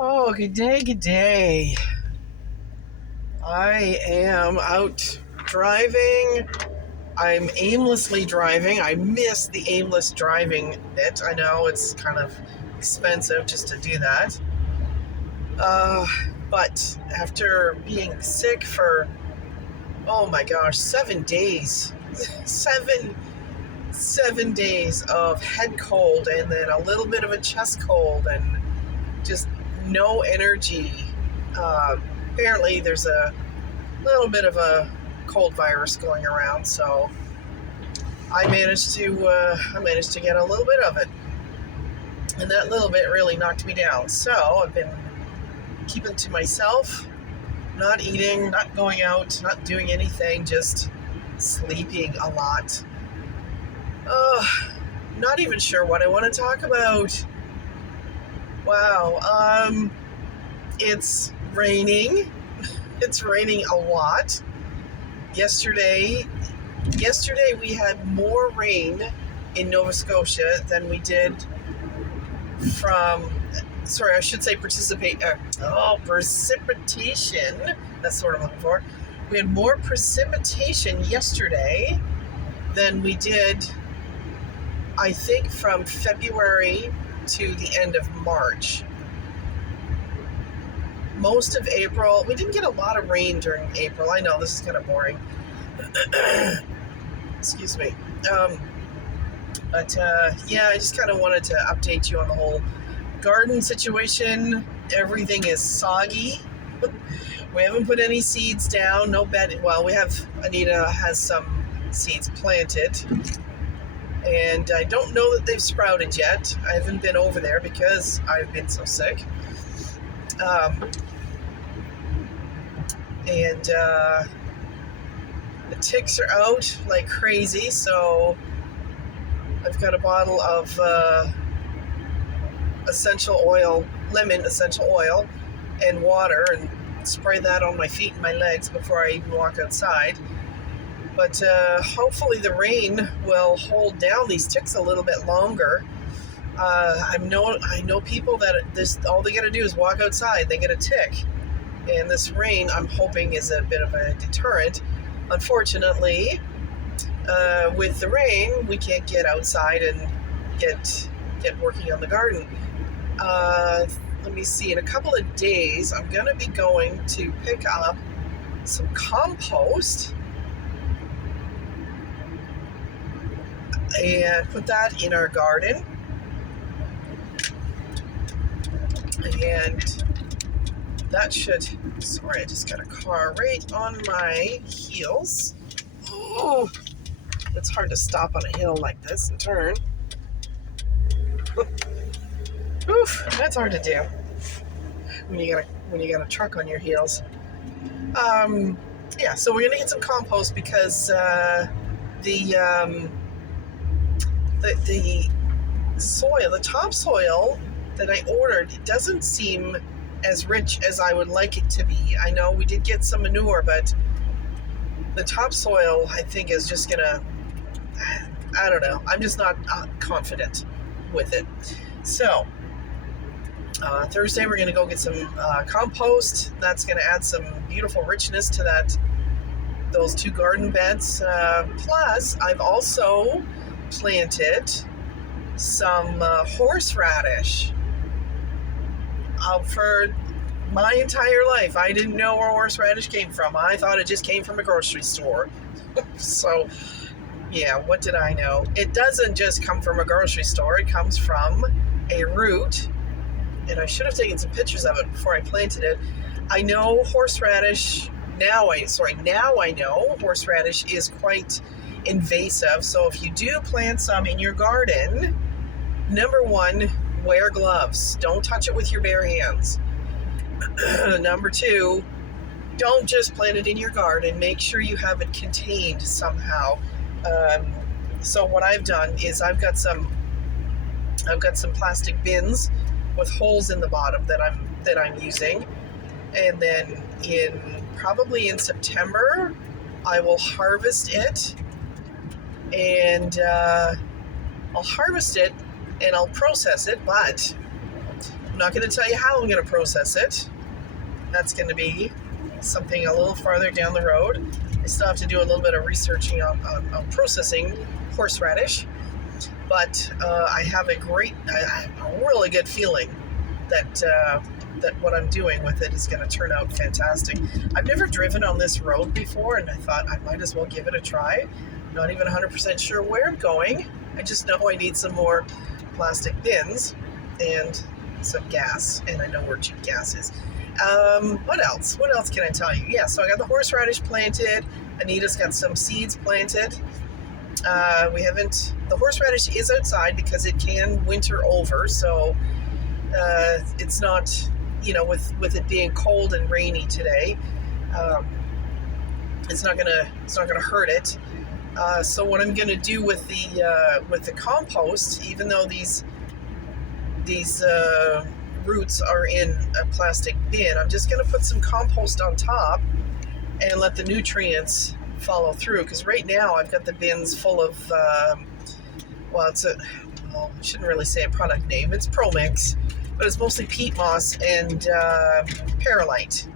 Oh, good day, good day. I am out driving. I'm aimlessly driving. I miss the aimless driving bit. I know it's kind of expensive just to do that. Uh, but after being sick for, oh my gosh, 7 days, seven, 7 days of head cold and then a little bit of a chest cold and just no energy. Apparently, there's a little bit of a cold virus going around, so I managed to get a little bit of it, and that little bit really knocked me down. So I've been keeping to myself, not eating, not going out, not doing anything, just sleeping a lot. Uh, Not even sure what I want to talk about. Wow, it's raining. It's raining a lot. Yesterday Yesterday we had more rain in Nova Scotia than we did from, sorry, I should say precipitation. That's what I'm looking for. We had more precipitation yesterday than we did, I think, from February to the end of March. Most of April, we didn't get a lot of rain during April. I know this is kind of boring. Excuse me. Yeah, I just kind of wanted to update you on the whole garden situation. Everything is soggy. We haven't put any seeds down. No bed. Well, we have. Anita has some seeds planted, and I don't know that they've sprouted yet. I haven't been over there because I've been so sick. And the ticks are out like crazy, so I've got a bottle of lemon essential oil, and water, and spray that on my feet and my legs before I even walk outside. But hopefully the rain will hold down these ticks a little bit longer. I know people that all they got to do is walk outside, they get a tick. And this rain, I'm hoping, is a bit of a deterrent. Unfortunately, with the rain, we can't get outside and get working on the garden. Let me see. In a couple of days, I'm going to be going to pick up some compost and put that in our garden. And that should, sorry, I just got a car right on my heels. Oh, it's hard to stop on a hill like this and turn. Oof, that's hard to do when you got a truck on your heels. Yeah, so we're gonna get some compost because the soil, the topsoil that I ordered, it doesn't seem as rich as I would like it to be. I know we did get some manure, but the topsoil, I think, is just gonna, I don't know. I'm just not confident with it. So Thursday we're gonna go get some compost. That's gonna add some beautiful richness to those two garden beds. Plus, I've also planted some horseradish. For my entire life, I didn't know where horseradish came from. I thought it just came from a grocery store. So, yeah, what did I know? It doesn't just come from a grocery store. It comes from a root, and I should have taken some pictures of it before I planted it. I know horseradish, now I know horseradish is quite invasive. So if you do plant some in your garden, number one, wear gloves. Don't touch it with your bare hands. Number two, don't just plant it in your garden. Make sure you have it contained somehow. So what I've done is I've got some plastic bins with holes in the bottom that I'm using, and then probably in September I will harvest it, and I'll process it, but I'm not going to tell you how I'm going to process it. That's going to be something a little farther down the road. I still have to do a little bit of researching on processing horseradish, but I have a really good feeling that what I'm doing with it is going to turn out fantastic. I've never driven on this road before, and I thought I might as well give it a try. Not even 100% sure where I'm going. I just know I need some more plastic bins and some gas, and I know where cheap gas is. What else? What else can I tell you? Yeah, so I got the horseradish planted. Anita's got some seeds planted. The horseradish is outside because it can winter over, so it's not, with it being cold and rainy today, it's not gonna hurt it. So what I'm gonna do with the compost, even though these roots are in a plastic bin, I'm just going to put some compost on top and let the nutrients follow through, because right now I've got the bins full of I shouldn't really say a product name, it's ProMix, but it's mostly peat moss and perlite.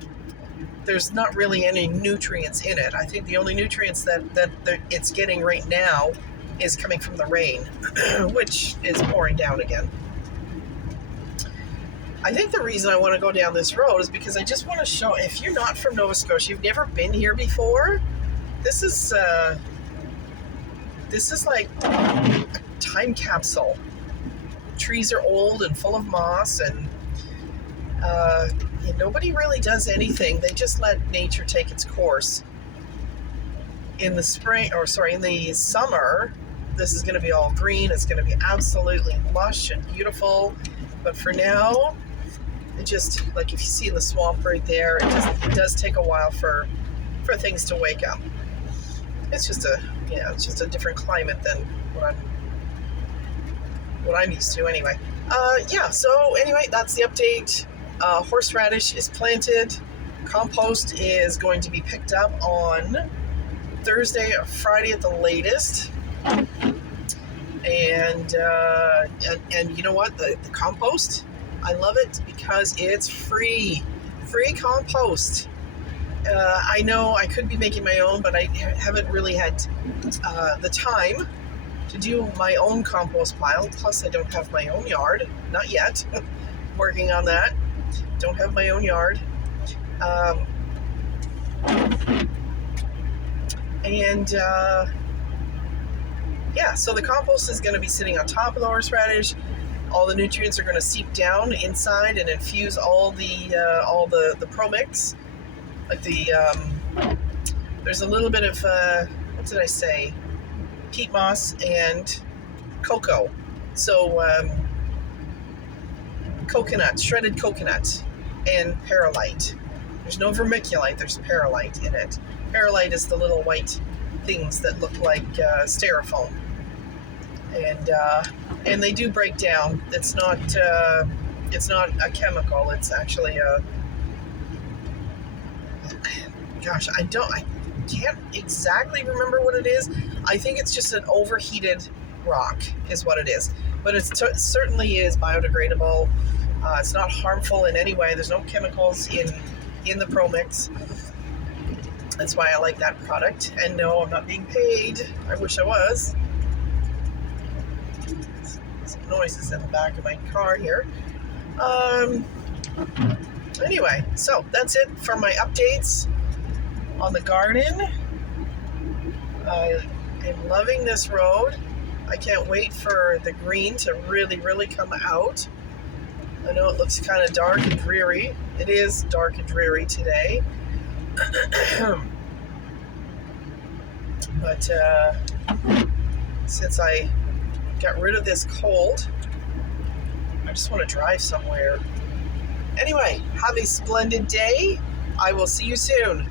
There's not really any nutrients in it. I think the only nutrients that it's getting right now is coming from the rain, which is pouring down again. I think the reason I want to go down this road is because I just want to show, if you're not from Nova Scotia, you've never been here before, this is like a time capsule. Trees are old and full of moss, and nobody really does anything. They just let nature take its course. In the summer, this is going to be all green. It's going to be absolutely lush and beautiful. But for now, it just, like if you see the swamp right there, it does take a while for things to wake up. It's just a different climate than what I'm used to anyway. So anyway, that's the update. Horseradish is planted. Compost is going to be picked up on Thursday or Friday at the latest. And you know what? The compost, I love it because it's free compost. I know I could be making my own, but I haven't really had the time to do my own compost pile. Plus, I don't have my own yard. Not yet. Working on that. Don't have my own yard. So the compost is going to be sitting on top of the horseradish. All the nutrients are going to seep down inside and infuse all the ProMix. Like there's a little bit of what did I say? Peat moss and cocoa. So coconut, shredded coconut, and perlite. There's no vermiculite. There's perlite in it. Perlite is the little white things that look like styrofoam. And they do break down. It's not a chemical. It's actually I can't exactly remember what it is. I think it's just an overheated rock is what it is. But it certainly is biodegradable. It's not harmful in any way. There's no chemicals in the ProMix. That's why I like that product. And no, I'm not being paid. I wish I was. Some noises in the back of my car here. Anyway, so that's it for my updates on the garden. I am loving this road. I can't wait for the green to really, really come out. I know it looks kind of dark and dreary. It is dark and dreary today. But since I got rid of this cold, I just want to drive somewhere. Anyway, have a splendid day. I will see you soon.